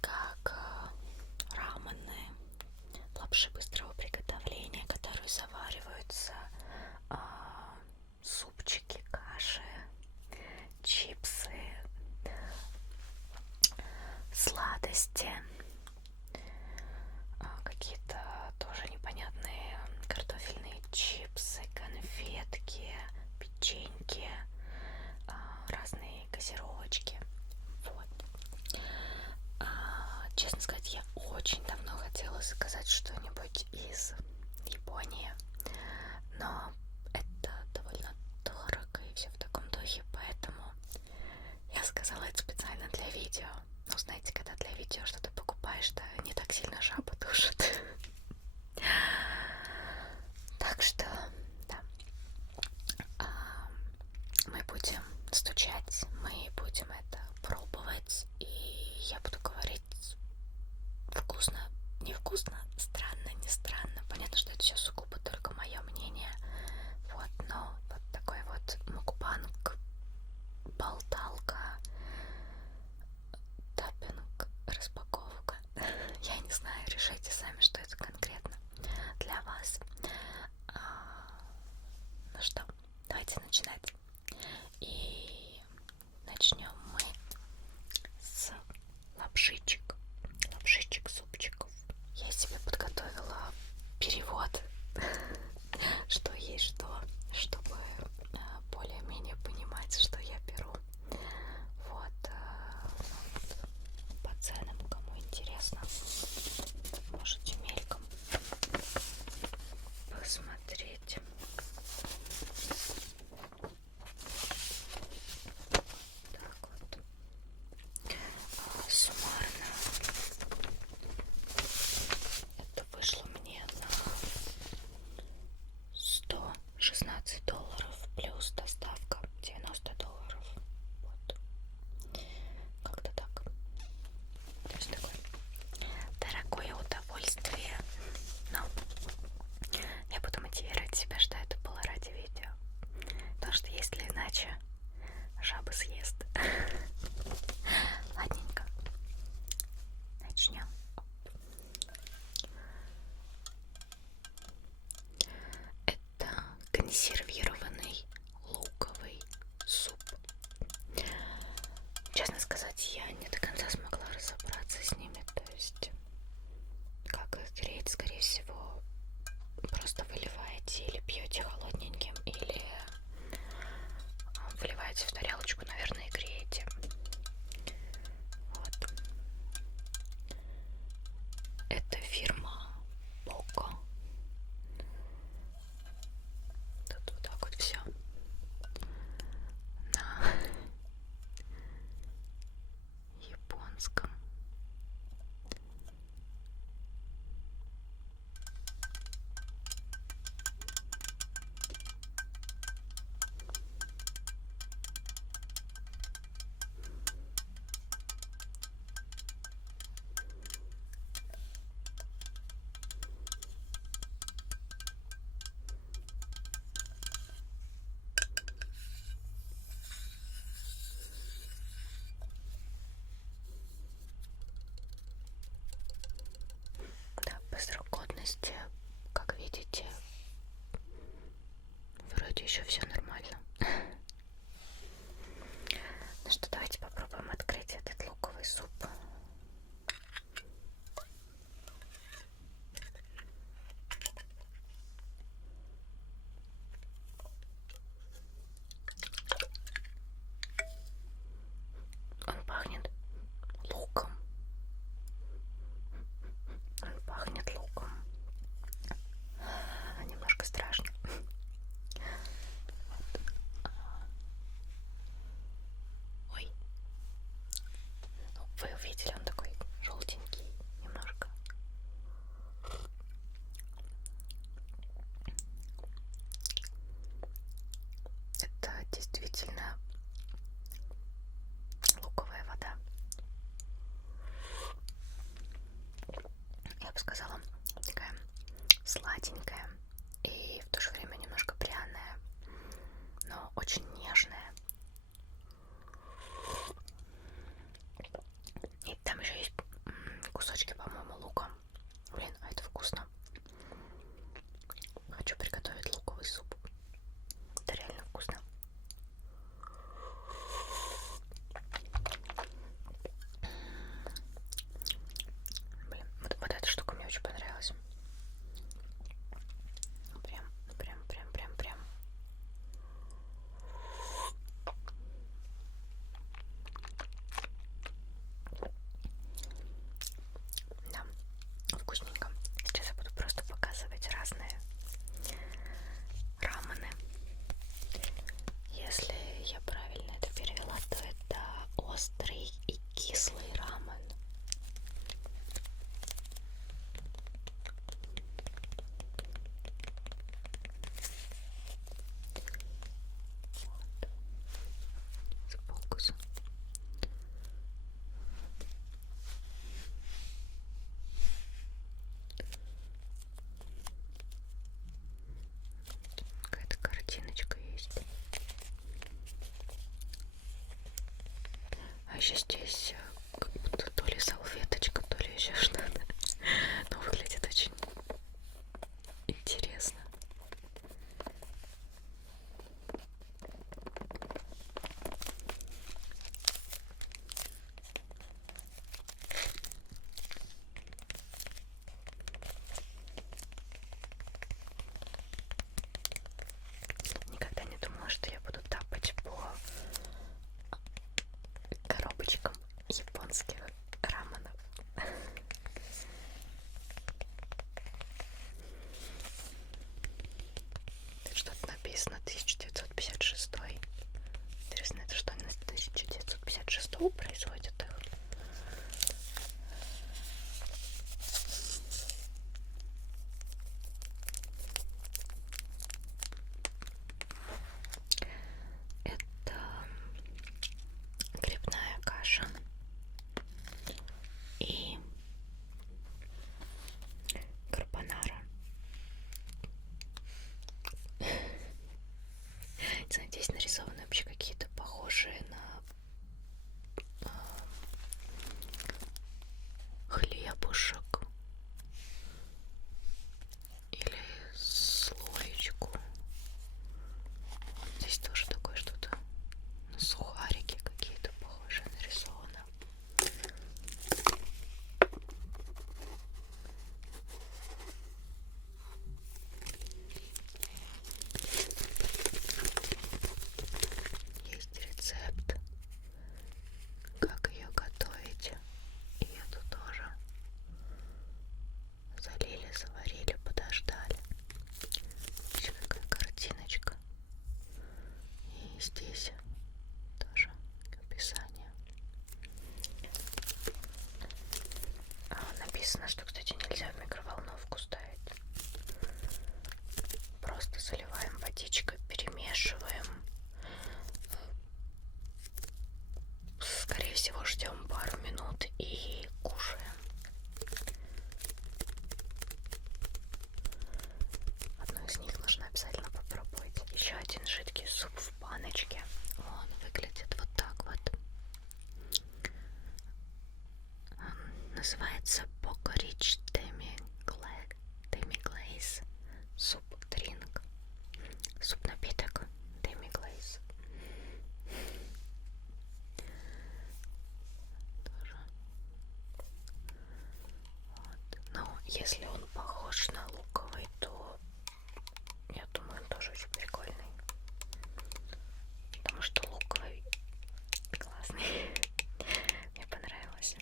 как рамены, лапши быстрого приготовления, которые завариваются, супчики, каши, чипсы, сладости, какие-то тоже непонятные картофельные чипсы, конфетки, печеньки, разные газировочки. Вот. Честно сказать, я очень давно хотела заказать что-нибудь из Японии, но это довольно дорого и все в таком духе, поэтому я сказала это специально для видео. Но знаете, когда для видео что-то покупаешь, да не так сильно жаба душит. Так что, да, мы будем стучать, мы будем это пробовать, и я буду говорить вкусно, невкусно, странно, не странно. Понятно, что это все сугубо только мое мнение. Вот, но вот такой вот мукбанг, болталка, таппинг, распаковка. Я не знаю, решайте сами, что это конкретно для вас. Ну что, давайте начинать. И начнем мы с лапшичек, супчиков. Я себе подготовила перевод, что есть что, чтобы более-менее понимать, что я беру. Вот, по ценам, кому интересно, можете мельком посмотреть. Так вот. Суммарно это вышло мне на $116 плюс доставка $90. Вот. Как-то так. То есть такое дорогое удовольствие. Но я буду мотивировать себя, что это было ради видео. Потому что если иначе, жаба съест. Ладненько. Начнем. Это консервированный луковый суп. Честно сказать, я не до конца смогла разобраться с ними. То есть, как их греть, скорее всего, просто выливаете или пьете холодненьким, или выливаете в тарелочку, наверное, и греете. Вот. Это фирма Поко. Тут вот так вот все на японском. Да, по срок годности, как видите, вроде еще все нормально. Ну что, давайте попробуем открыть этот луковый суп. Он пахнет луком. Он пахнет луком. Немножко страшно. еще здесь как будто то ли салфеточка, то ли еще что-то. Но выглядит очень интересно. Никогда не думала, что я буду тапать по коробочкам японских раменов. Тут что-то написано 1956. Интересно, это что, на 1956 происходит их? Это грибная каша и карбонара. Здесь нарисованы вообще какие-то похожие на хлебушек или слоечку. Здесь тоже такое что-то, сухарики какие-то похожие нарисованы. Есть рецепт, как ее готовить. И эту тоже залили, заварили, подождали. Еще какая картиночка. И здесь тоже описание. Написано, что, кстати, нельзя в микроволновку ставить. Просто заливаем водичкой, перемешиваем. Скорее всего, ждем пару минут и кушаем. Одну из них нужно обязательно попробовать. Еще один жидкий суп в баночке. Он выглядит вот так вот. Он называется Покорич Demi-Glace суп-дринк. Суп-напиток Demi-Glace. Тоже. Вот. Но если он похож на луковый, то я думаю, он тоже очень прикольный. Потому что луковый классный. Мне понравилось.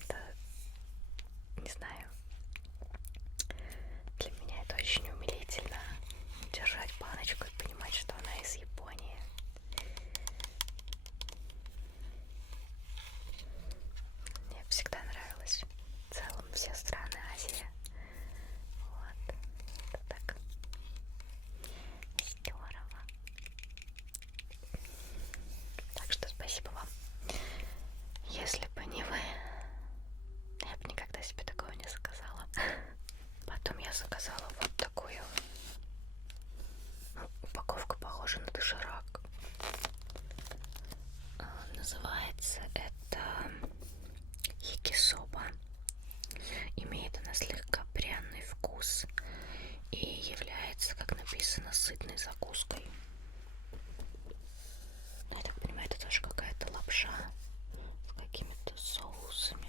Это, не знаю, для меня это очень умилительно держать баночку и понимать, что она из Японии. Мне всегда нравилось в целом все страны Азии. Вот. Это так здорово. Так что спасибо вам. Если бы не вы, я бы никогда себе такого не заказала. Потом я заказала вот такую. Упаковка похожа на доширак. Называется это якисоба. Имеет она слегка пряный вкус и является, как написано, сытной закуской. Я так понимаю, это тоже какая-то лапша с какими-то соусами.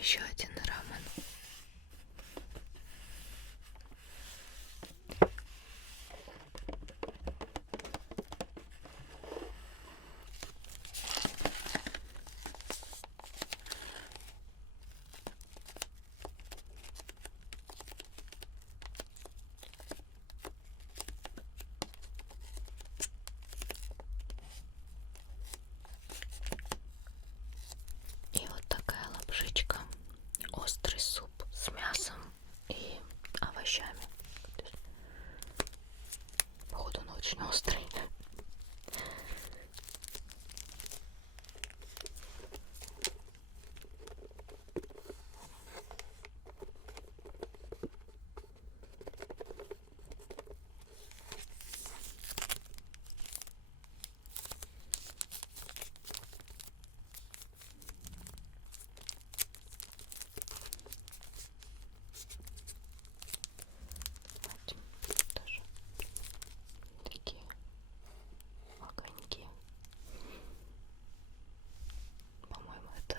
еще один рамен. И вот такая лапшичка. Острый суп с мясом и овощами. Походу он очень острый. Тоже такие огоньки. По-моему, это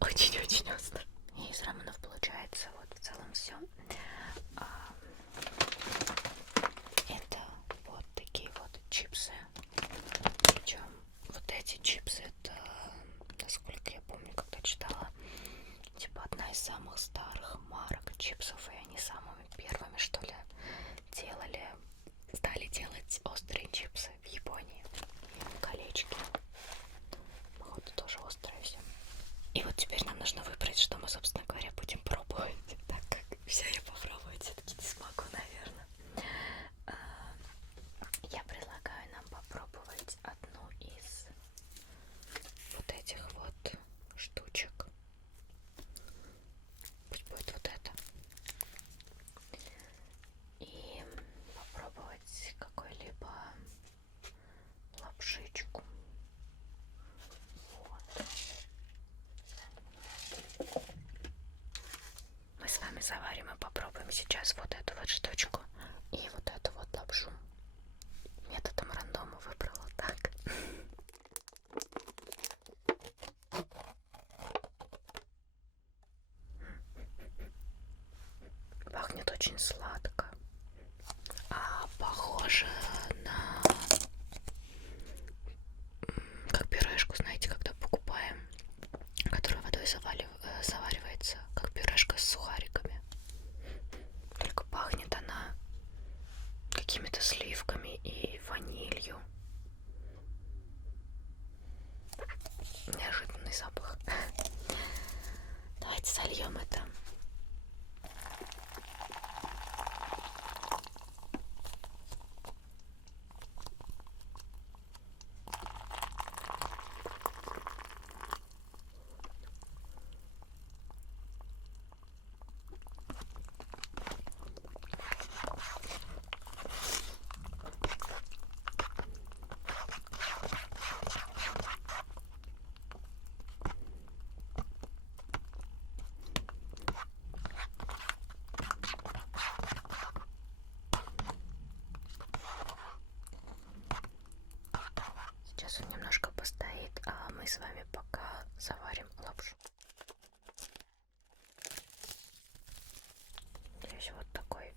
очень-очень остро. И из раменов получается вот в целом все. Это вот такие вот чипсы. Причем вот эти чипсы, это, насколько я помню, когда читала, типа одна из самых старых марок чипсов, и они самыми первыми, что ли, стали делать острые чипсы в Японии. Колечки. Походу тоже острые все. И вот теперь нам нужно выбрать, что мы, собственно говоря, будем пробовать. Так как все я попробовать все-таки не смогу, наверное. Я предлагаю нам попробовать одну из вот этих вот штучек. Пусть будет вот это. И попробовать какой-либо лапшичку. Вот. Мы с вами заварим и попробуем сейчас вот эту вот штучку и вот эту вот лапшу. Методом рандома выбрала так. Пахнет очень сладко. Похоже на как пюрешку, знаете, когда покупаем, которая водой заваривается, как пюрешка с сухариками. Только пахнет она какими-то сливками и ванилью. Неожиданный запах. Давайте сольем это. Сейчас он немножко постоит, а мы с вами пока заварим лапшу. Здесь вот такой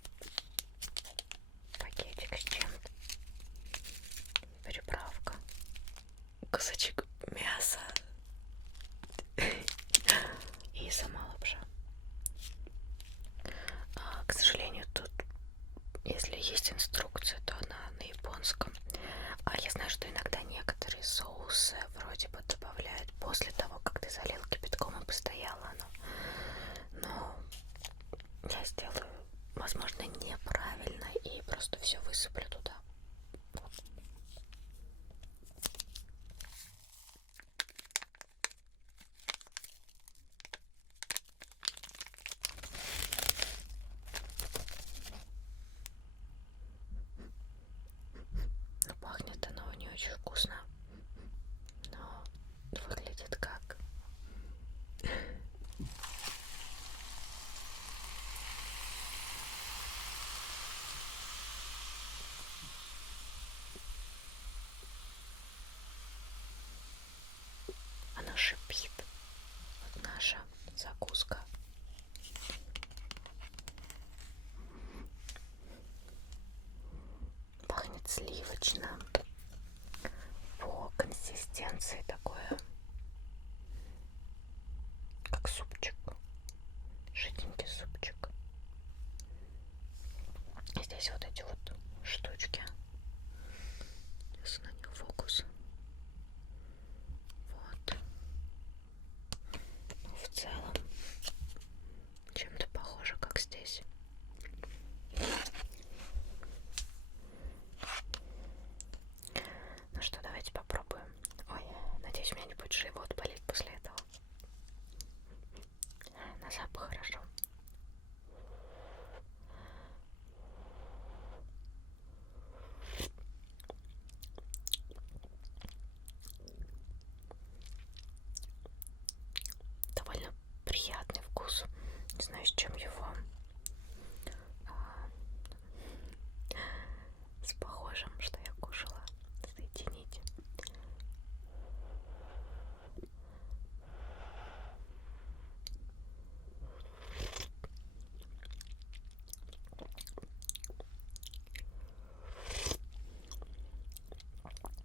пакетик с чем-то. Приправка. Кусочек мяса. И сама лапша. К сожалению, тут, если есть инструкция, то она на японском. А я знаю, что иногда некоторые соусы вроде бы добавляют после того, как ты залил кипятком и постояло оно. Но я сделаю, возможно, неправильно и просто все высыплю туда. Вот. Ну, пахнет оно не очень вкусно, но выглядит как... Оно шипит. Вот наша закуска. Пахнет сливочно. По консистенции такое, как супчик. Жиденький супчик. И здесь вот эти вот штучки. Сейчас на них фокус. Вот. В целом чем-то похоже, как здесь. Ну что, давайте попробуем. Ой, надеюсь, у меня не будет живот болеть после этого. На запах хорошо. Довольно приятный вкус. Не знаю, с чем его. С похожим, что я кушала, соединить.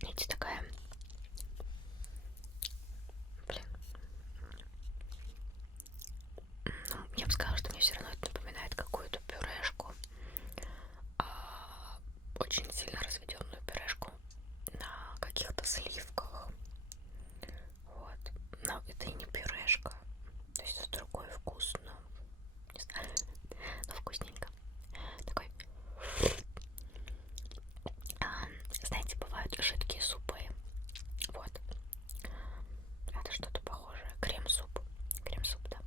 Видите, такая, блин, ну, я бы сказала, что мне все равно это напоминает какую-то пюрешку, очень сильно разведенную пюрешку на каких-то сливках. Вот, но это и не пюрешка, то есть это другой вкус, но не знаю, но вкусненько. Такой, знаете, бывают жидкие супы. Вот. Это что-то похожее. Крем-суп. Крем-суп, да.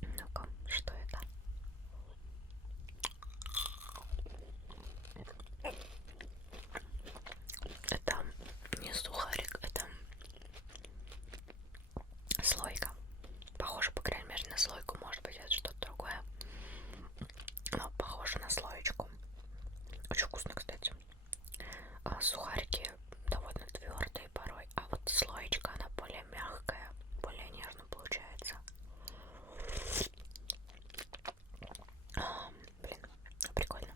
Ну-ка, что это? Это не сухарик, это слойка. Похоже, по крайней мере, на слойку. Может быть, это что-то другое. Но похоже на слоечку. Очень вкусно, кстати. Сухарики довольно твердые порой, а вот слоечка, она более мягкая, более нежно получается. Блин, прикольно.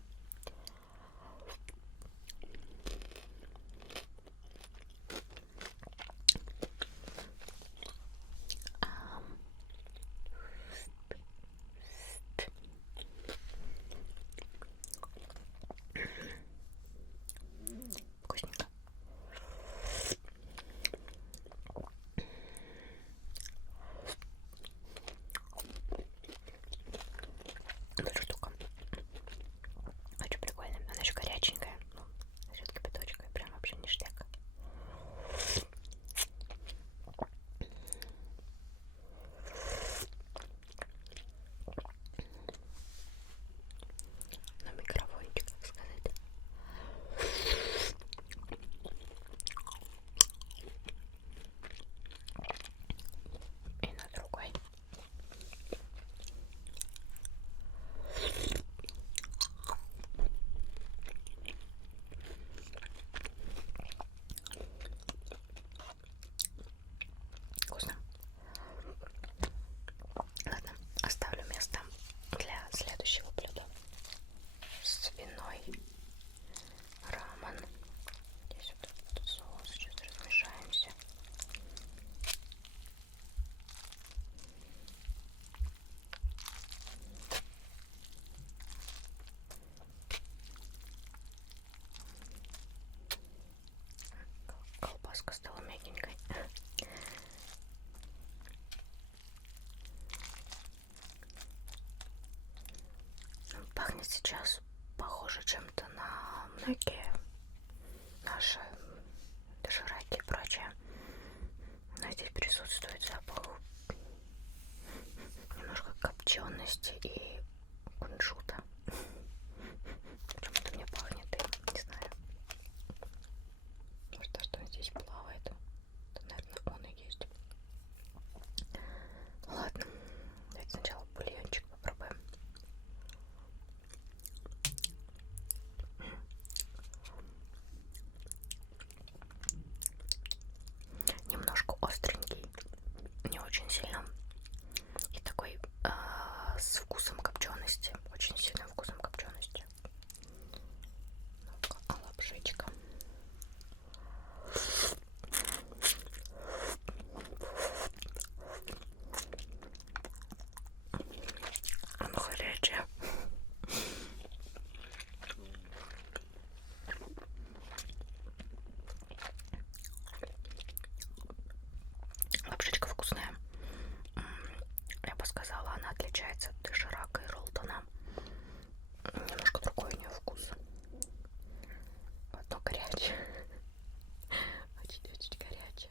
Вкусненько. Эта штука очень прикольная. Она еще горяченькая. Ну, с кипяточкой. Прям вообще ништяк. На микрофончик, так сказать. И на другой. Вкусно. Ладно, оставлю место для следующего блюда. Свиной рамен. Здесь вот этот соус. Сейчас размешаемся. Колбаска стала мягенькой. Пахнет сейчас похоже чем-то на многие наши дошираки и прочее. Но здесь присутствует запах немножко копчености и кунжута. Чем-то мне пахнет, и не знаю. Может, то, что здесь плавает, это, остренький, не очень сильно. И такой с вкусом копчености, очень сильным вкусом копчености. Ну-ка, а лапшичка. Оно горячее. Лапшичка вкусная. Я бы сказала, она отличается от доширака и роллтона. Немножко другой у нее вкус. Одно горячее. Очень-очень горячее.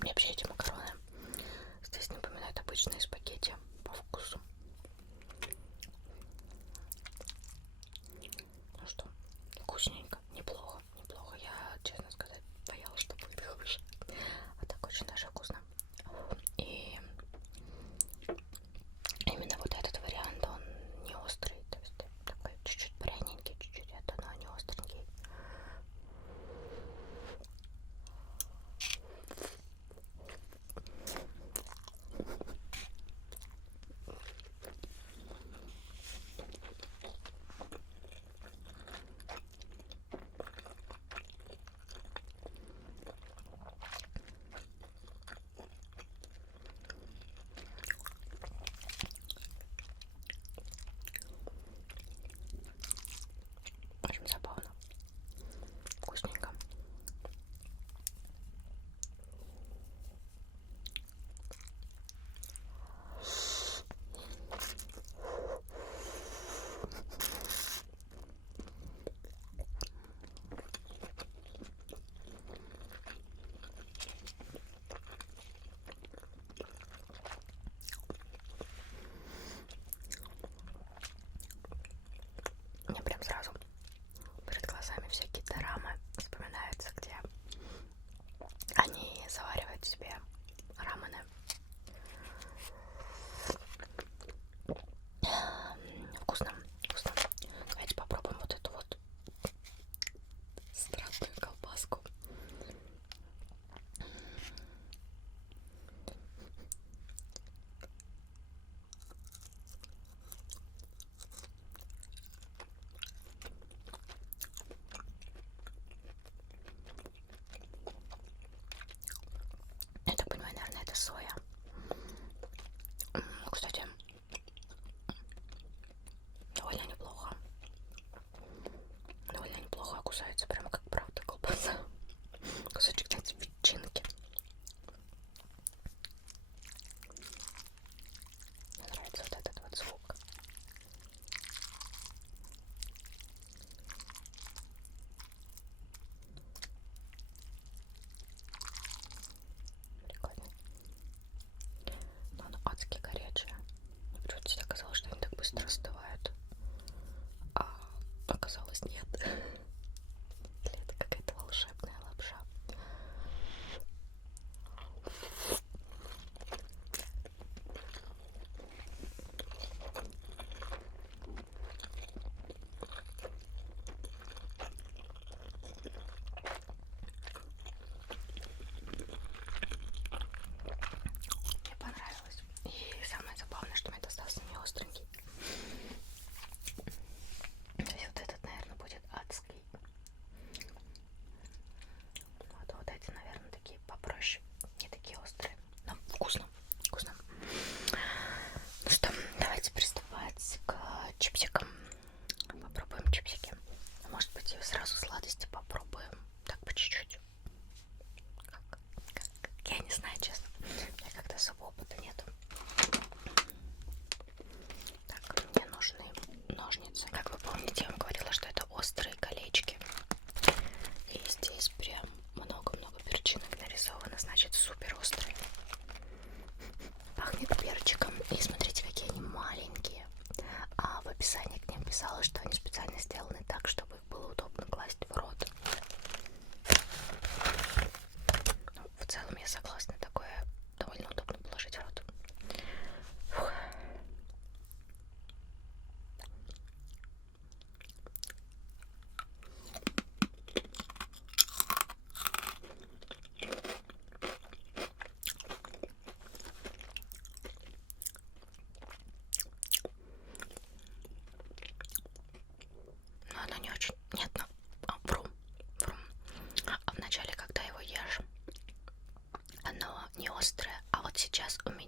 Мне вообще эти макароны здесь напоминают обычные спагетти по вкусу. Ну что, вкусненько, неплохо, неплохо. Я, честно сказать, боялась, что будет хуже. А так очень даже вкусно. И именно вот этот вариант, он не острый, то есть такой чуть-чуть пряненький, чуть-чуть это, но не остренький.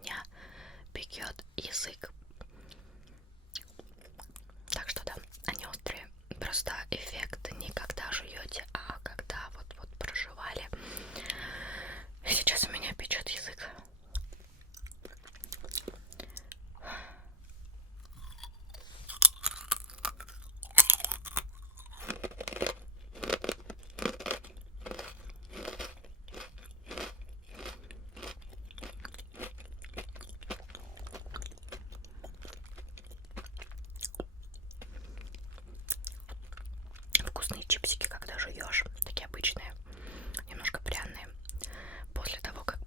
меня пекет язык. Так что да, они острые. Просто эффект не когда жуете, а когда вот прожевали. И сейчас у меня печет язык. Вкусные чипсики, когда жуешь, такие обычные, немножко пряные. После того, как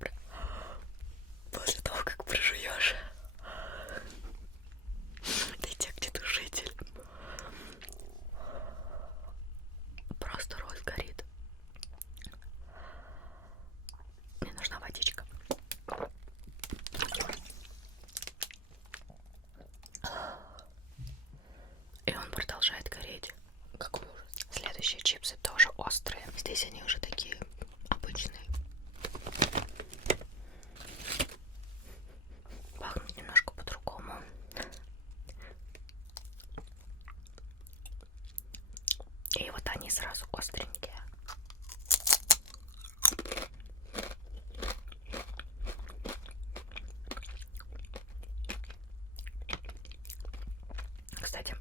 прожуешь, дайте огнетушитель. Просто рот горит. Мне нужна водичка. И он продолжает гореть. Какой ужас. Следующие чипсы тоже острые. Здесь они уже такие обычные. Пахнут немножко по-другому. И вот они сразу остренькие. Кстати,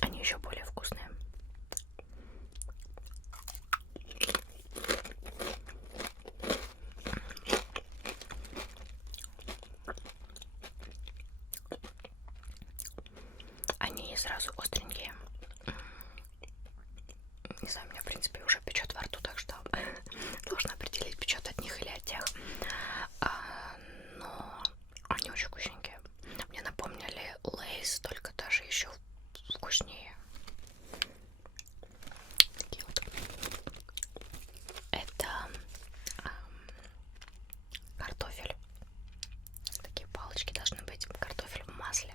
они еще более вкусные. Они сразу остренькие. Не знаю, меня в принципе уже печет во рту, так что сложно определить, печет от них или от тех. Но они очень вкусненькие. Мне напомнили Лейс, только даже еще вкуснее. Такие вот. Это картофель. Такие палочки должны быть. Картофель в масле.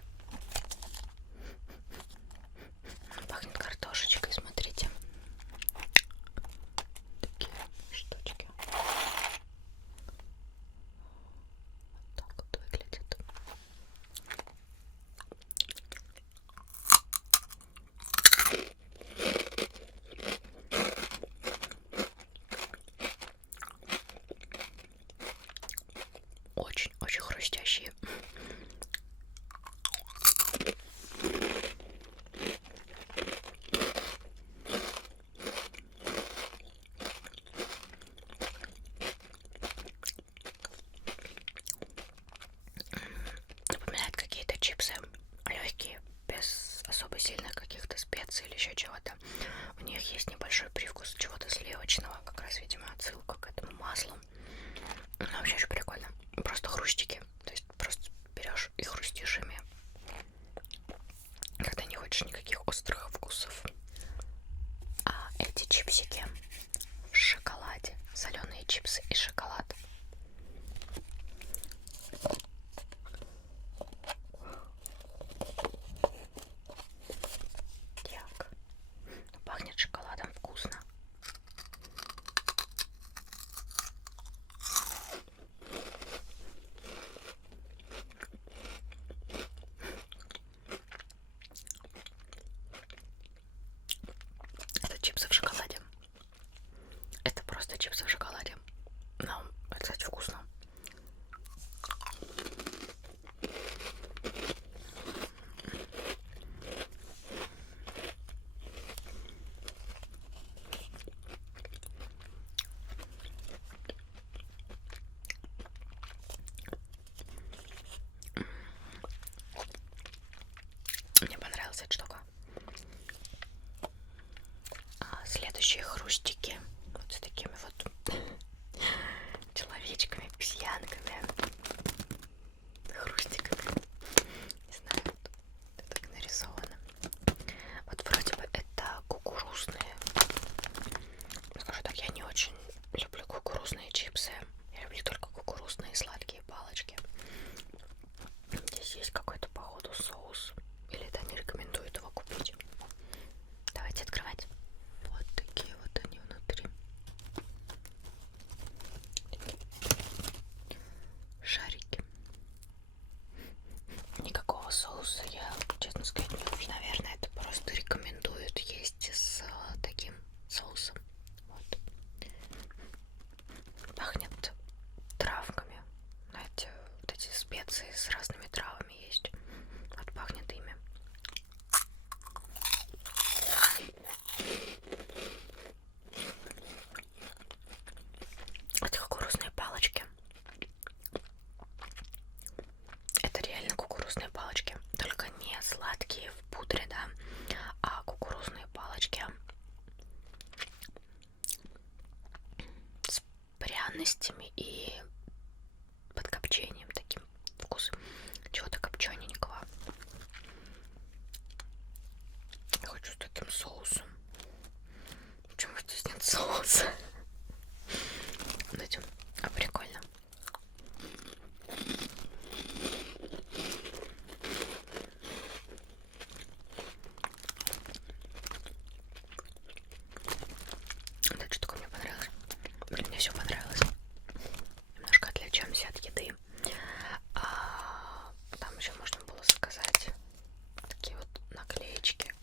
комбинации с разными травами есть. Вот пахнет ими. Это кукурузные палочки. Это реально кукурузные палочки. Только не сладкие в пудре, да, а кукурузные палочки с пряностями и подкопчением таким. Вкус чего-то копчененького. Я хочу с таким соусом. Почему здесь нет соуса? Этим. А прикольно. Да, что такое мне понравилось? Блин, мне все понравилось. Немножко отличаемся от еды. Там еще можно было заказать такие вот наклеечки.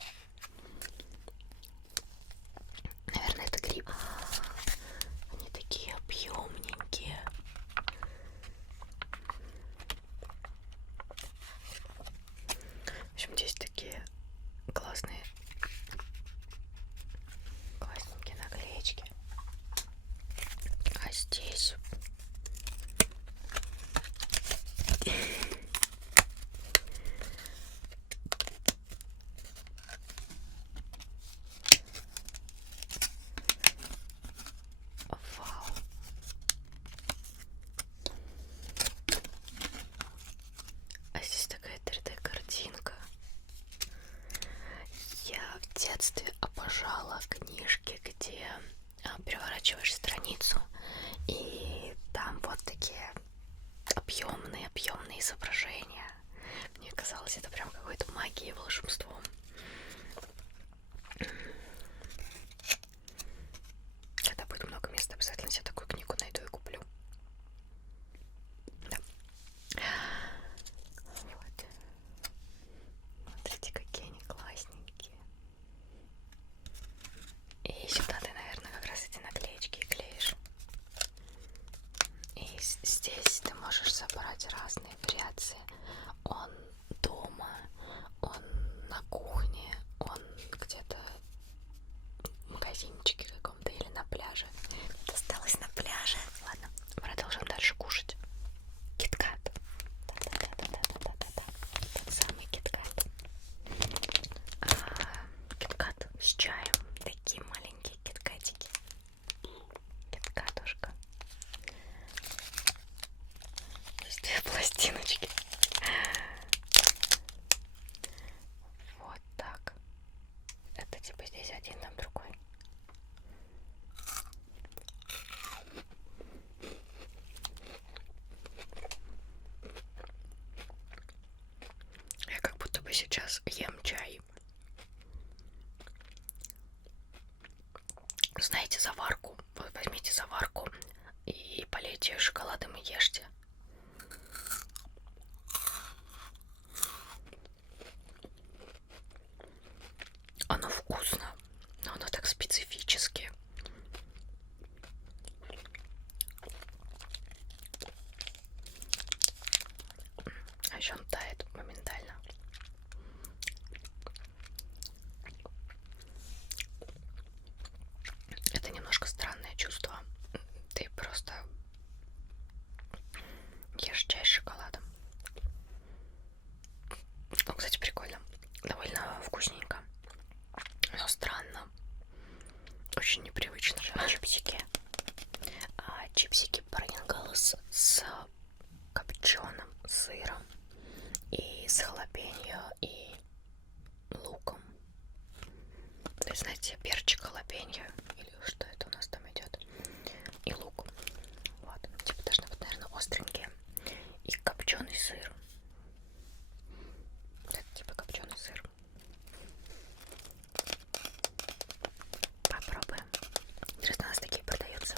Наверное, это гриб. Они такие объемненькие. В общем, здесь такие классные, классненькие наклеечки. А здесь вау. А здесь такая 3D-картинка. Я в детстве обожала книжки, где переворачиваешь страницу, и там вот такие объемные изображения. Мне казалось, это прям какой-то магией, волшебством. Когда будет много места, обязательно себе такую книгу найду и куплю. Да. Вот. Смотрите, какие они классненькие. И сюда ты, наверное, как раз эти наклеечки клеишь. И здесь ты можешь собрать разные вариации. Он дома, он на кухне, он где-то в магазинчике каком-то или на пляже. Осталось на пляже. Ладно, продолжим дальше кушать. Киткат. Да-да-да-да-да-да-да. Тот самый киткат. Киткат с чаем. Такие маленькие киткатики. Киткатушка. Есть две пластиночки. Вот так. Это типа здесь один, там другой. Я как будто бы сейчас ем чай. Знаете заварку? Вот возьмите заварку и полейте ее шоколадом и ешьте. Оно вкусно, но оно так специфически. А еще он тает моментально. Это немножко странное чувство. Ты просто ешь чай с шоколадом. Ну, кстати, прикольно. Довольно вкусненько. Но странно. Очень непривычно. Чипсики. Чипсики Принглс с копченым сыром и с халапеньо и луком. То есть, знаете, перчик халапеньо или что это у нас там идет, и лук. Вот. Типа должны быть, наверное, остренькие. И копченый сыр. Это типа копченый сыр. Попробуем. Интересно, у нас такие продаются.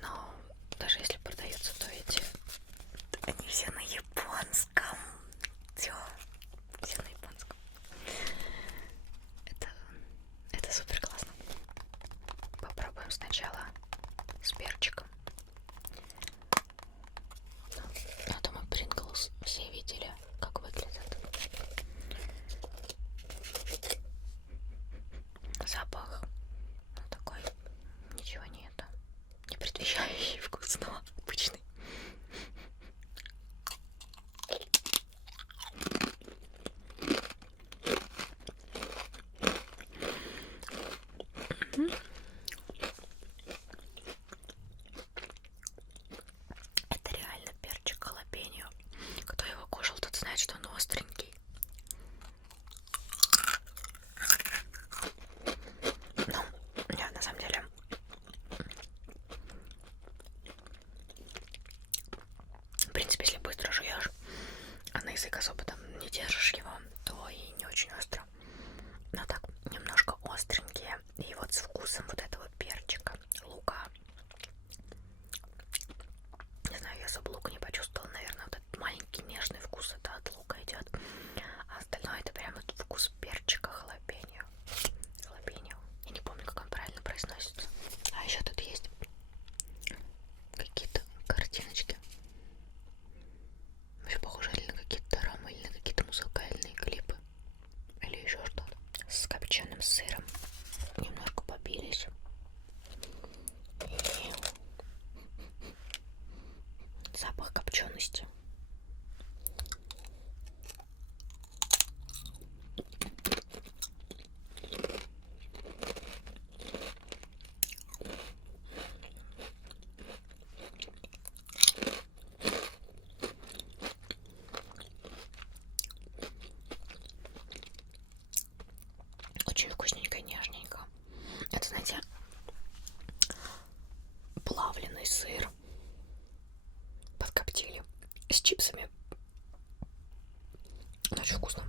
Но даже если продаются, то эти они все на японском. Все на японском. Это супер классно. Попробуем сначала с перчиком. язык особо там не держишь его, то и не очень остро. Но так, немножко остренькие. И вот с вкусом вот этого перчика, лука. Не знаю, я особо лука не почувствовала, наверное, вот этот маленький нежный вкус это от лука идет. А остальное это прям вот вкус перчика халапеньо. Халапеньо. Я не помню, как он правильно произносится. А еще тут есть какие-то картиночки. Вообще похоже или на какие-то дорамы, или на какие-то музыкальные клипы. Или еще что-то. С копченым сыром. Немножко побились. И запах копчености. Очень вкусненько, нежненько. Это, знаете, плавленый сыр подкоптили с чипсами. Очень вкусно.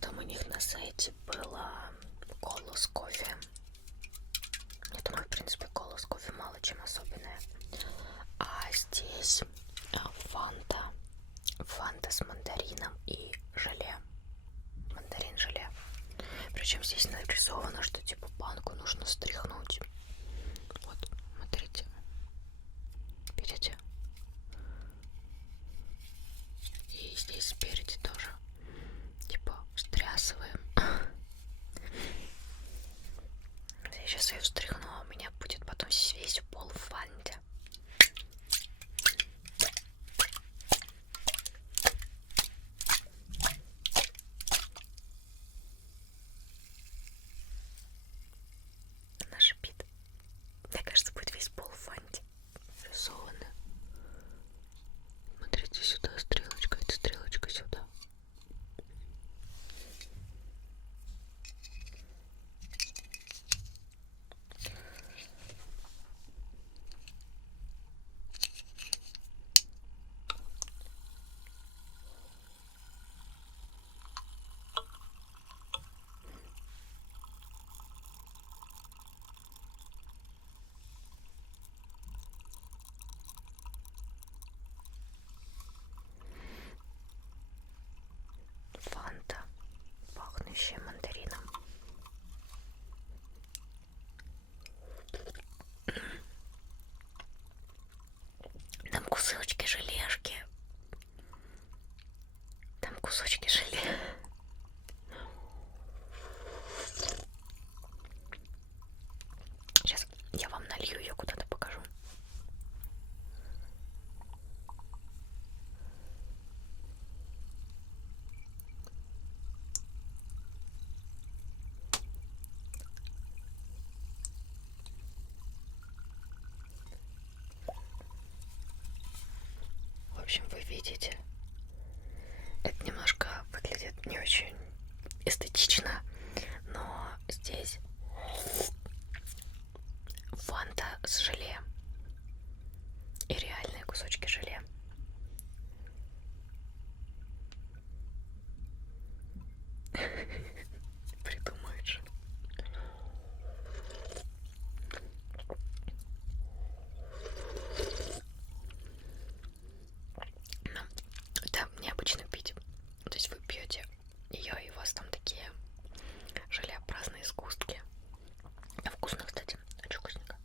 Там у них на сайте было кола с кофе. Я думаю, в принципе, кола с кофе мало чем особенная. А здесь фанта. Фанта с мандарином и желе. Мандарин-желе. Причем здесь нарисовано, что типа банку нужно стряхнуть. Вот, смотрите. Видите? И здесь спереди тоже. Типа встрясываем. Я сейчас ее встряхну, а у меня будет потом весь пол в фанте. Она шипит. Мне кажется, будет весь пол в фанте. Рисованы. Смотрите сюда, стрелочка, это стрелочка сюда. Фанта, пахнущая мандарином. Там кусочки желешки. Там кусочки желе. Сейчас я вам налью ее куда-то покажу. В общем, вы видите, это немножко выглядит не очень эстетично, но здесь фанта с желе и реальные кусочки желе. Придумаешь. Это необычно пить. То есть вы пьете ее, и у вас там такие желеобразные сгустки. Вкусно, кстати. Очень вкусненько.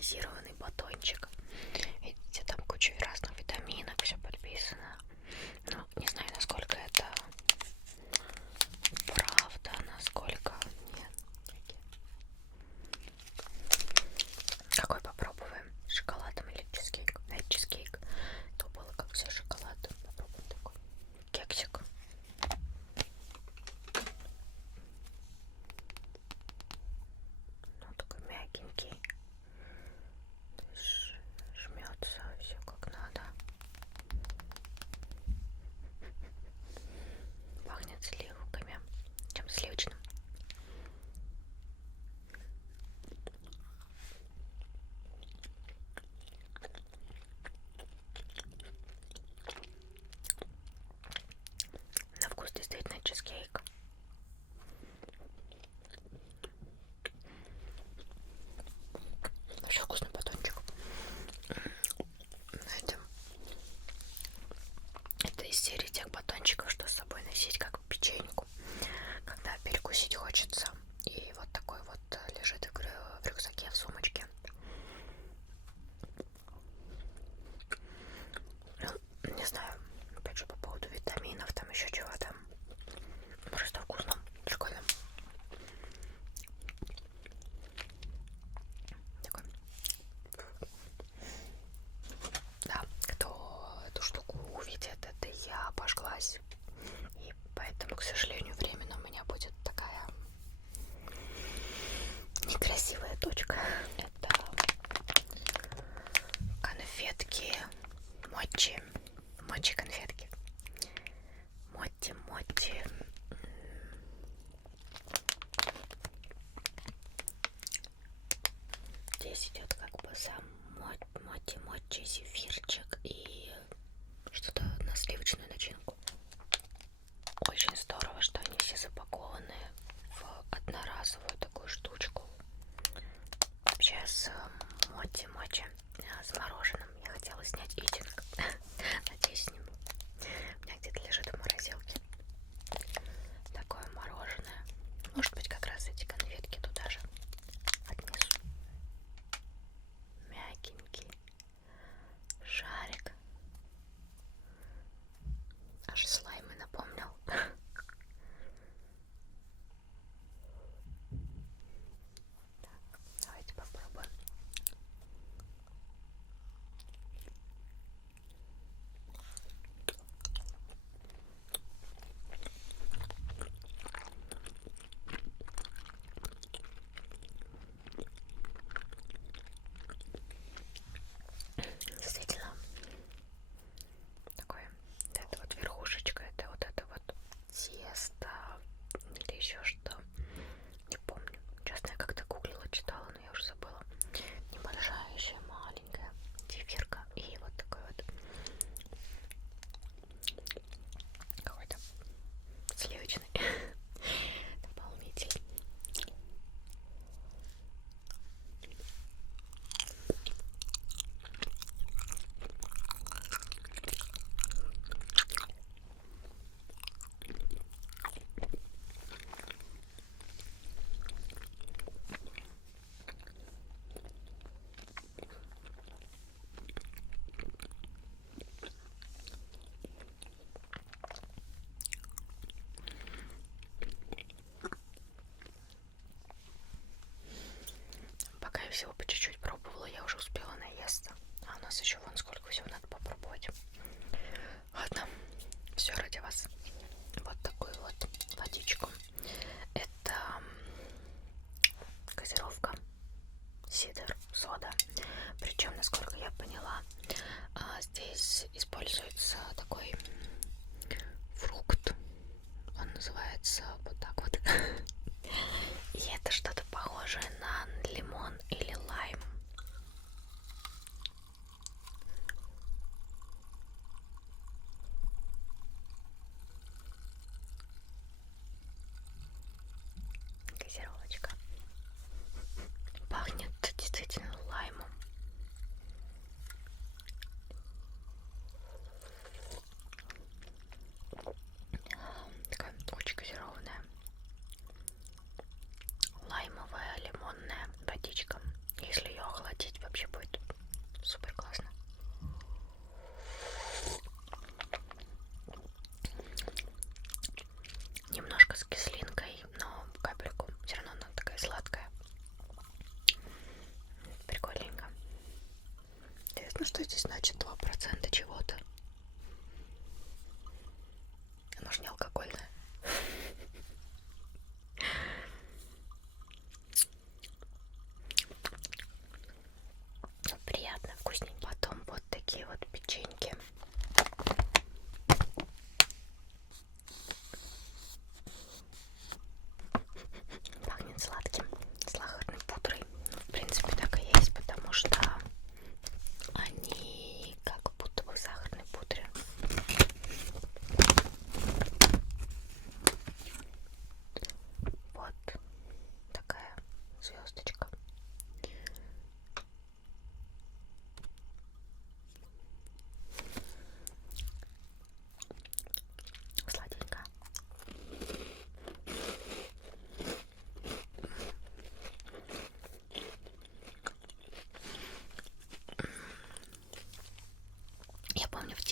витаминизированный батончик. Видите, там куча разных витаминов, все подписано. Ну, не знаю, насколько это правда, насколько нет. Какой попробуем? С шоколадом или чизкейк? Чизкейк. То было как все шоколад. Попробуем такой кексик. Ну, такой мягенький. Жмется все как надо. Пахнет сливками. Чем сливочным. На вкус действительно чизкейк. Вообще вкусный батончик. Знаете, это из серии тех батончиков, что с собой носить как печеньку, когда перекусить хочется. И вот такой вот лежит в рюкзаке, в сумочке. Ну, не знаю, опять же, по поводу витаминов, там еще чего-то. Просто вкусно, прикольно. Такой. Да, кто эту штуку увидит, это я обожглась. И поэтому, к сожалению, временно у меня будет такая некрасивая точка. Это конфетки Мочи. Мочи конфетки. Моти. Здесь идет как бы сам моти, зефирчик и что-то на сливочную начинку. Очень здорово, что они все запакованы в одноразовую такую штучку. Вообще с моти с мороженым я хотела снять итинг. Надеюсь, сниму. У меня где-то лежит в морозилке такое мороженое. Может быть, как раз эти конфетки туда же отнесу. Мягенький шарик. Аж слаймы напомнил. Так, давайте попробуем. Действительно, такое, это вот верхушечка, это вот тесто или еще что, не помню. Честно, я как-то гуглила, читала, но я уже забыла. Небольшая еще маленькая зефирка и вот такой вот какой-то сливочный наполнитель. Пока я всего по чуть-чуть пробовала, я уже успела наесться. А у нас еще вон сколько всего надо попробовать. Ладно, все ради вас. Вот такую вот водичку. Это газировка, сидр, сода. Причем, насколько я поняла, здесь используется такой фрукт. Он называется вот так вот. И это что-то похожее на лимон или лайм. Газировочка. Пахнет действительно лаймом. Такая очень газированная. Лаймовая, лимонная.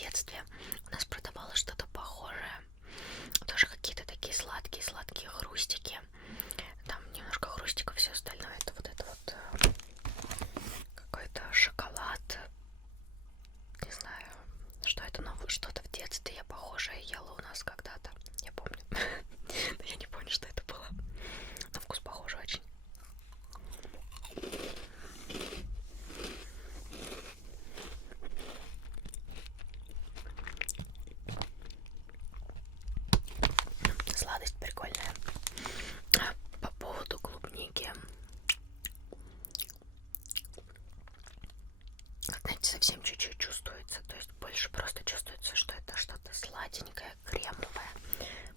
детстве у нас продавалось что-то похожее. Тоже какие-то такие сладкие хрустики. Там немножко хрустиков, все остальное это вот какой-то шоколад. Не знаю, что это, но что-то в детстве я похожее ела у нас когда-то. Я помню. Но я не помню, что это было. На вкус похоже очень. Сладость прикольная. По поводу клубники. Знаете, совсем чуть-чуть чувствуется. То есть больше просто чувствуется, что это что-то сладенькое, кремовое.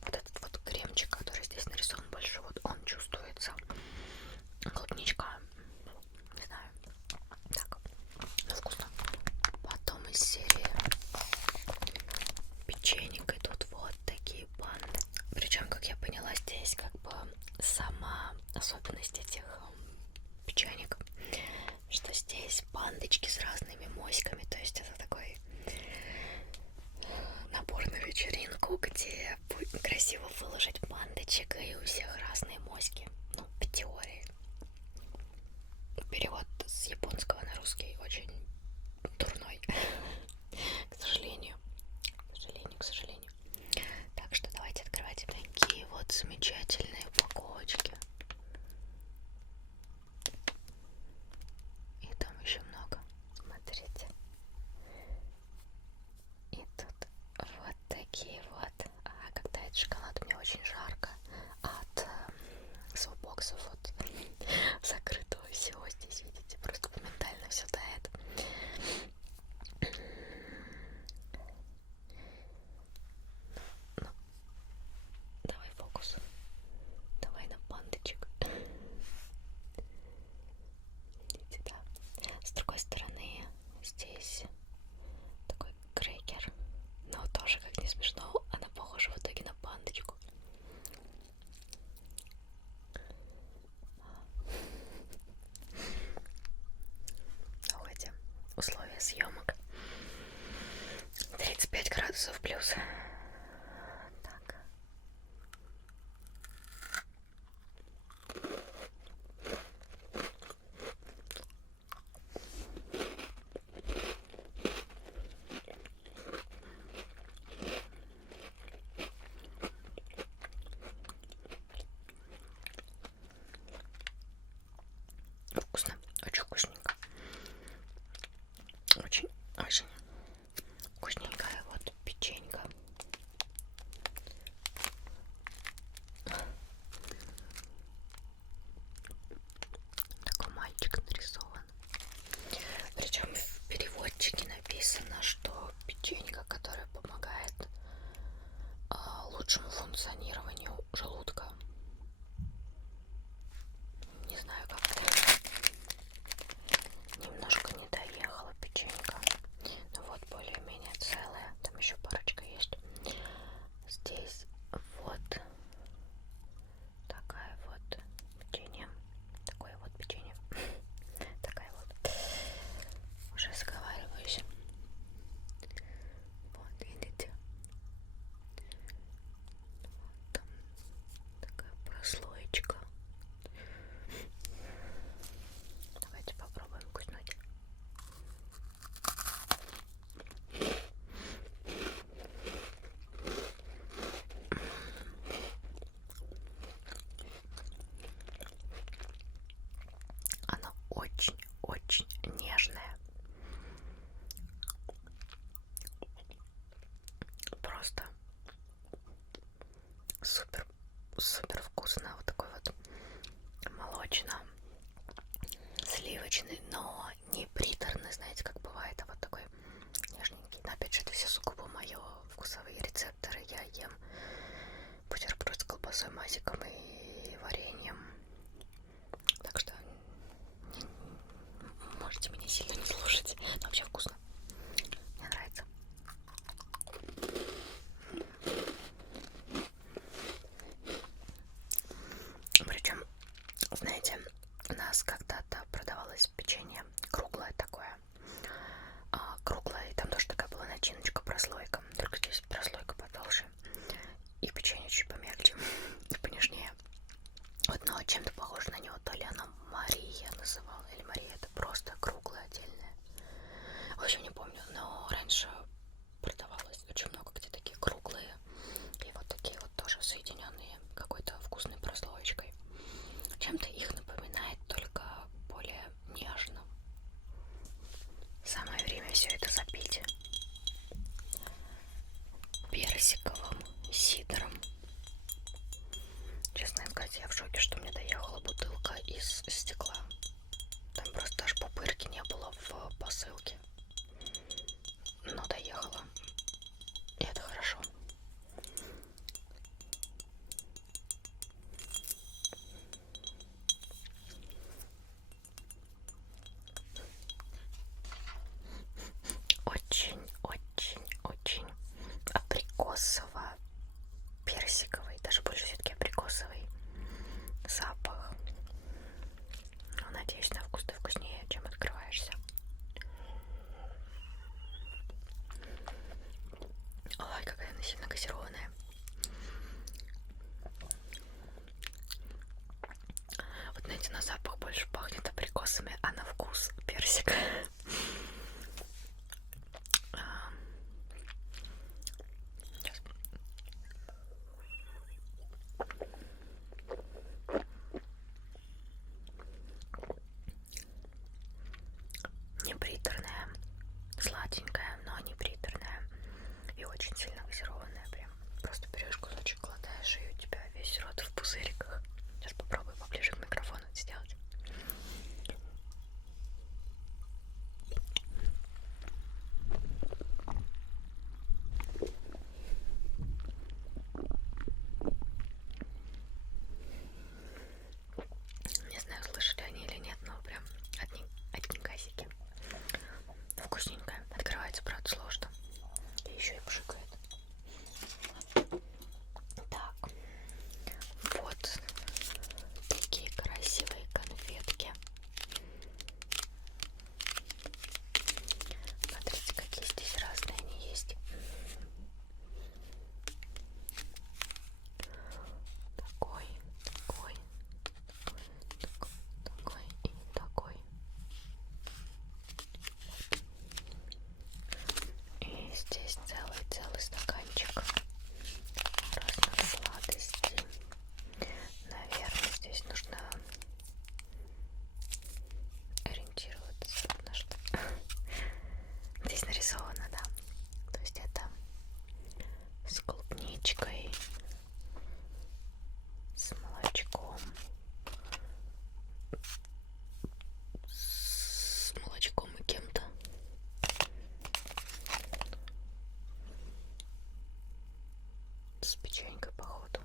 Вот этот вот кремчик, который здесь нарисован больше, вот он чувствуется. Клубничка, не знаю. Так, ну вкусно. Потом из серии печенек идут вот такие банды. Причем, как я поняла, здесь как бы сама особенность этих печенек, что здесь бандочки с разными моськами. То есть это такой набор на вечеринку, где будет красиво выложить бандочек, и у всех разные моськи. Ну, по теории. Перевод с японского на русский очень дурной. К сожалению. К сожалению. Так что давайте открывать такие вот замечательные упаковочки. И там еще много. Смотрите. И тут вот такие вот. А когда этот шоколад, мне очень жарко от софтбоксов вот закрытого всего. Здесь видите, просто моментально все тает. Ну, давай фокус. Давай на бандочек. Видите, да? С другой стороны здесь такой крекер. Но тоже, как не смешно, она похожа в итоге на бандочку. Давайте. Условия съемок. 35 градусов плюс. Так. Вкусно, очень вкусненько. Очень вкусненькая вот печенька. Такой мальчик нарисован. Причем в переводчике написано, что печенька, которая помогает лучшему функционированию желудка. Не знаю, как это. Немножко не доехала печенька. Ну вот, более-менее целая. Там еще парочка есть. Здесь вот такая вот печенье. Такое вот печенье. Такая вот. Уже заговариваюсь. Вот, видите? Вот там такая прослоечка. Давайте попробуем вкуснуть. Она очень нежная. Просто супер вкусно. Вот такой вот молочно-сливочный, но не приторный, знаете, как бывает, а вот такой нежненький. Но опять же, это все сугубо мои вкусовые рецепторы. Я ем бутерброд с колбасой, мазиком и вареньем. Так что можете меня сильно не слушать. Но вообще вкусно. Мне нравится. Причем, знаете, у нас когда-то продавалось печенье круглое такое. Круглое, и там тоже такая была начиночка называл, или Мария, это просто круглая отдельная. В общем, не помню, но раньше продавалось очень много где такие круглые и вот такие вот тоже соединенные какой-то вкусной прослоечкой. Чем-то их напоминает, только более нежно. Самое время все это запить персиковым сидром. Честно сказать, я в шоке, что мне доехала бутылка из стекла. Там просто даже пупырки не было в посылке. Но доехала. И это хорошо. Очень-очень-очень абрикосово-персиковый, даже больше все-таки абрикосовый запах. Надеюсь, на вкус ты вкуснее, чем открываешься. Ой, какая она сильно газированная. Вот знаете, на запах больше пахнет абрикосами, а на вкус персик. Сейчас. Не приторная, сладенькая, но не приторная и очень сильно газированная. Прям просто берешь кусочек, глотаешь, и у тебя весь рот в пузыриках. Сейчас попробую поближе к микрофону это сделать. Не знаю, слышали они или нет, но прям одни газики. Вкусненькая. Открывается, правда, сложно. И еще и пшикает. Так. Вот такие красивые конфетки. Смотрите, какие здесь разные они есть. Такой, такой, такой и такой. И здесь целый стаканчик разных сладостей. Наверное, здесь нужно ориентироваться на что. Здесь нарисовано, да. То есть это с клубничкой, с молочком, и кем-то. С печенькой, походу.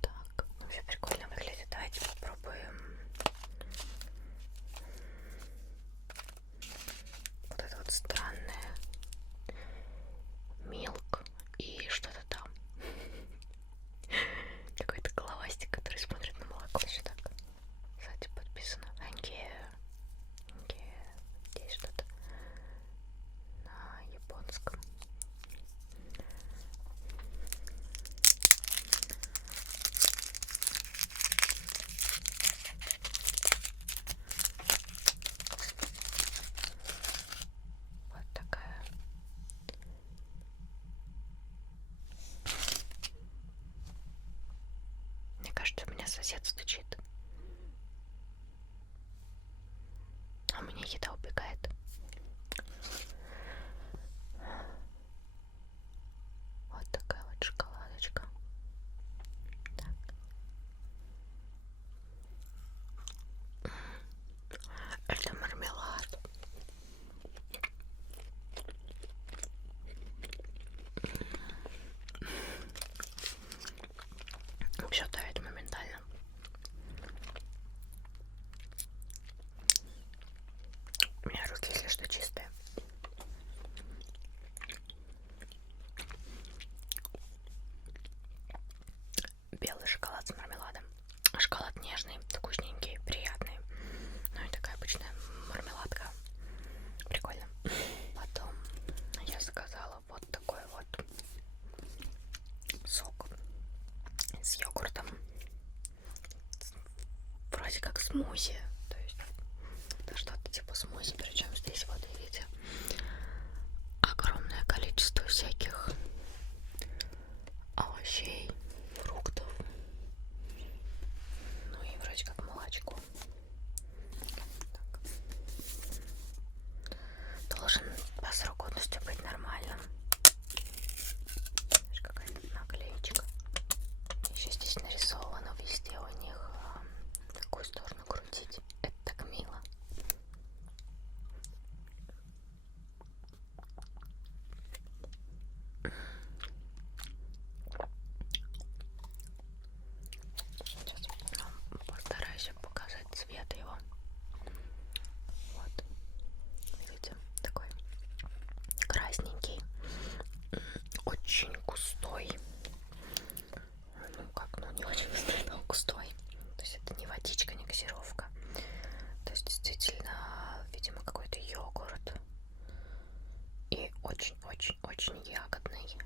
Так, ну все прикольно выглядит. Давайте попробуем вот это вот странное милк и что-то там. Какой-то головастик, который смотрит на молоко. Еще так. Кстати, подписано здесь что-то на японском. Вот такая. Мне кажется, у меня сосед стучит. А у меня еда убегает. Вот такая вот шоколадочка. Так. Это мармелад. Все тает моментально. смузи. То есть это что-то типа смузи, причем здесь вот видите огромное количество всяких овощей, фруктов, ну и вроде как молочко. Так. Должен по сроку годности быть нормальным. Какая-то наклеечка. Еще здесь нарисовано везде у них, в какую сторону крутить. Это так мило. Сейчас постараюсь показать цвет его. Вот. Видите, такой красненький, очень густой. Ну как, ну не очень густой, но густой. То есть это не водичка, не газировка. То есть действительно, видимо, какой-то йогурт. И очень-очень-очень ягодный.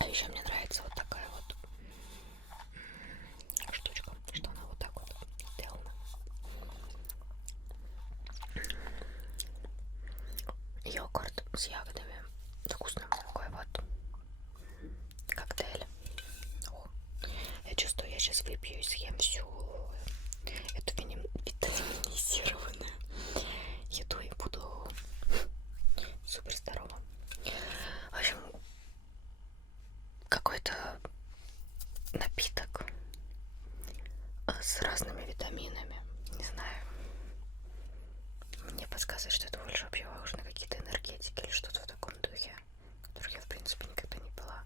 А еще мне нравится вот такая вот штучка, что она вот так вот сделана. Йогурт с ягодами. Вкусный такой вот коктейль. О, я чувствую, я сейчас выпью и съем всю эту витаминизированную еду и буду супер здорова. В общем, какой-то напиток с разными витаминами. Не знаю. Мне подсказывает, что это больше вообще похоже на какие-то энергетики или что-то в таком духе, которых я в принципе никогда не пила.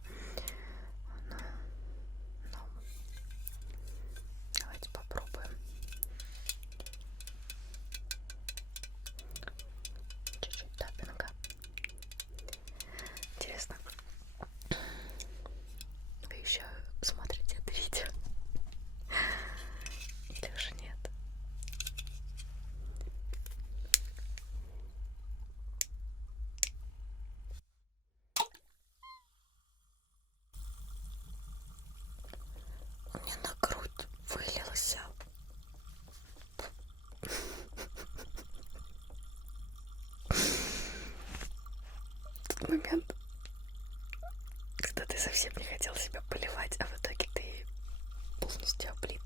Но давайте попробуем. Чуть-чуть таппинга. Интересно, вы еще смотрите это видео или уже нет? У меня на грудь вылился тот момент, когда ты совсем не хотел себя поливать, а в итоге ты полностью облит.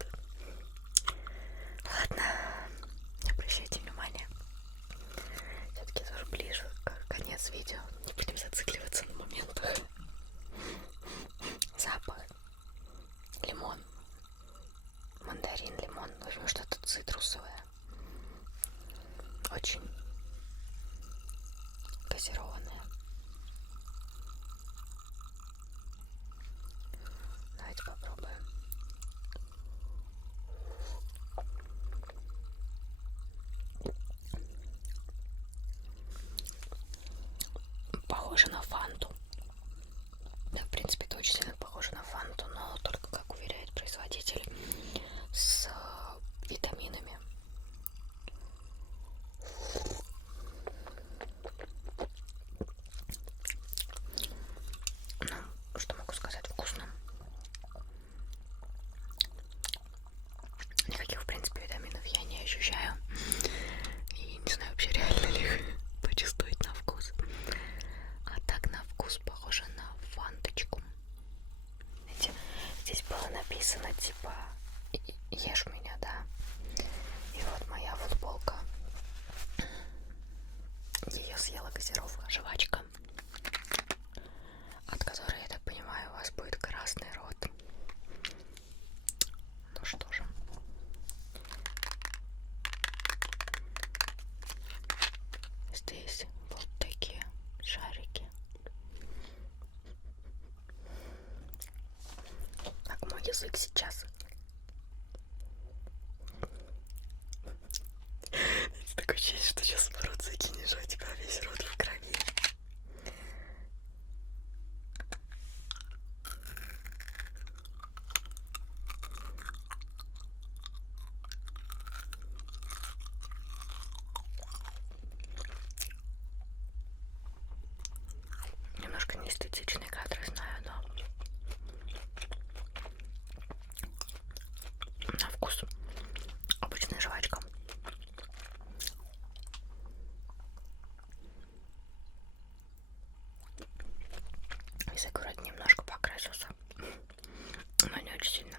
Ладно, не обращайте внимания. Все-таки тоже ближе к конец видео. Не будем зацикливаться на моментах. Запах. Лимон. Мандарин, лимон. В общем, что-то цитрусовое. Очень газированное. Давайте попробуем. Похоже на фанту. Да, в принципе, это очень сильно похоже на фанту, но только, как уверяет производитель, с витаминами. Ну, что могу сказать, вкусно. Никаких, в принципе, витаминов я не ощущаю. И не знаю вообще, реально ли их почувствовать на вкус. А так на вкус похоже на фанточку. Знаете, здесь было написано типа ешь меня, да. И вот моя футболка. Ее съела газировка, жвачка, от которой, я так понимаю, у вас будет красный рот. Ну что же. Здесь вот такие шарики. Так, мой язык сейчас. Такое ощущение, что сейчас в рот закинешь, а у тебя весь рот в крови. Немножко неэстетичные кадры, знаю, но язык вроде немножко покрасился, но не очень сильно.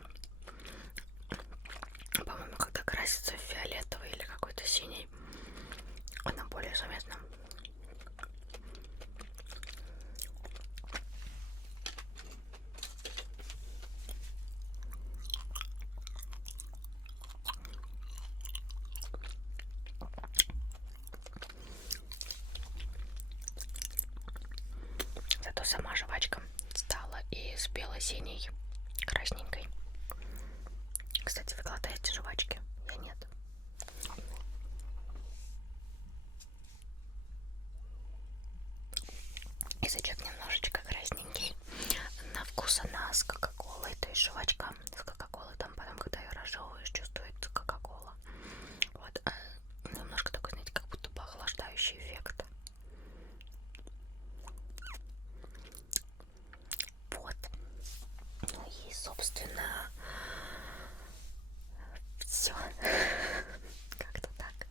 По-моему, когда красится в фиолетовый или какой-то синий, она более заметна. Зато сама жвачка стала из бело-синей красненькой. Кстати, вы глотаете жвачки? Я нет. Язычок немножечко красненький. На вкус она с кока-колой. То есть жвачка с кока-колой. Там потом, когда ее разжевываешь, чувствуется кока-кола. Вот. Немножко такой, знаете, как будто бы охлаждающий эффект. Вот. Ну и, собственно, все. Как-то так.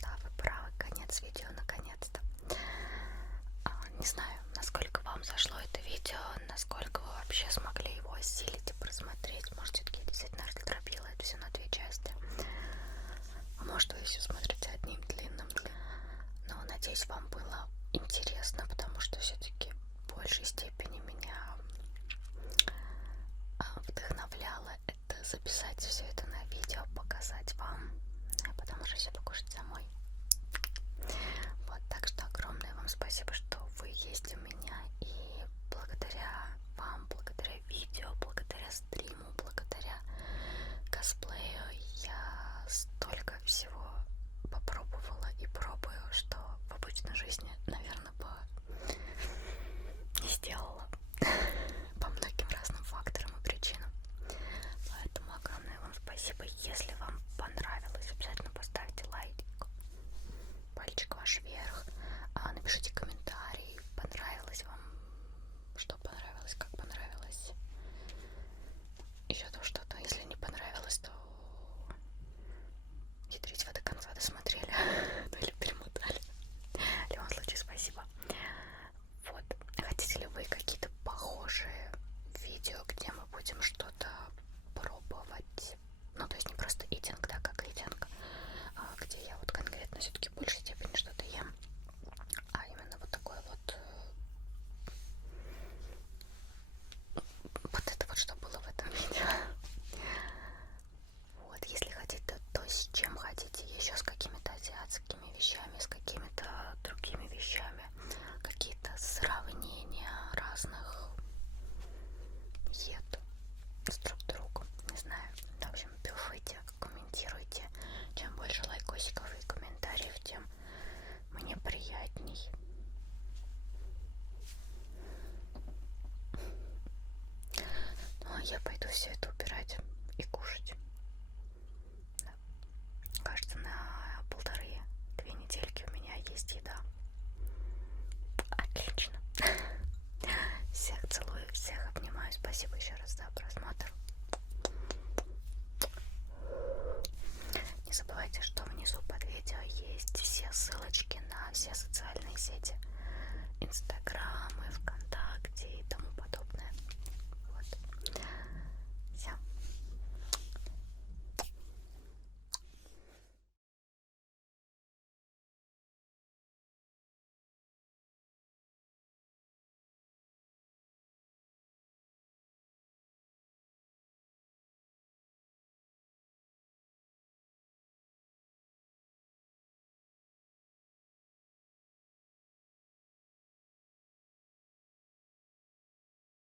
Да, вы правы. Конец видео, наконец-то. Не знаю, насколько вам зашло это видео, насколько вы вообще смогли его осилить и просмотреть. Может, все-таки я действительно раздробила это все на 2 части. А может, вы все смотрите одним длинным. Но надеюсь, вам было интересно, потому что все-таки в большей степени меня вдохновляло это записать все это на видео, показать вам, а потом уже все покушать самой. Вот, так что огромное вам спасибо, что вы есть у меня, и благодаря вам, благодаря видео, благодаря стриму, благодаря косплею я столько всего попробовала и пробую, что в обычной жизни, наверное, бы не сделала по многим разным факторам и причинам. Поэтому огромное вам спасибо. Если вам понравилось, обязательно поставьте лайк, пальчик ваш вверх, напишите комментарий, понравилось вам, что понравилось, как понравилось, еще то что-то. Если не понравилось, то ядрить вы до конца досмотрели или перемотали. В любом случае, спасибо. Вот, хотите ли вы какие-то похожие видео, где мы будем что-то пробовать? Ну, то есть не просто итинг, да, как итинг, где я вот конкретно все-таки в большей степени что-то ем, а именно вот такое вот это вот, что было в этом видео. Вот, если хотите, то с чем хотите, еще с какими-то азиатскими вещами, с какими-то другими вещами, какие-то сравнения разных ед с друг другом, не знаю. В общем, пишите, комментируйте. Чем больше лайкосиков и комментариев, тем мне приятней. Ну, а я пойду все это убирать и кушать. Да. Кажется, на 1,5-2 недельки у меня есть еда. Отлично. Всех целую, всех обнимаю. Спасибо еще раз за просмотр. Не забывайте, что внизу под видео есть все ссылочки на все социальные сети. Инстаграм, и ВКонтакте,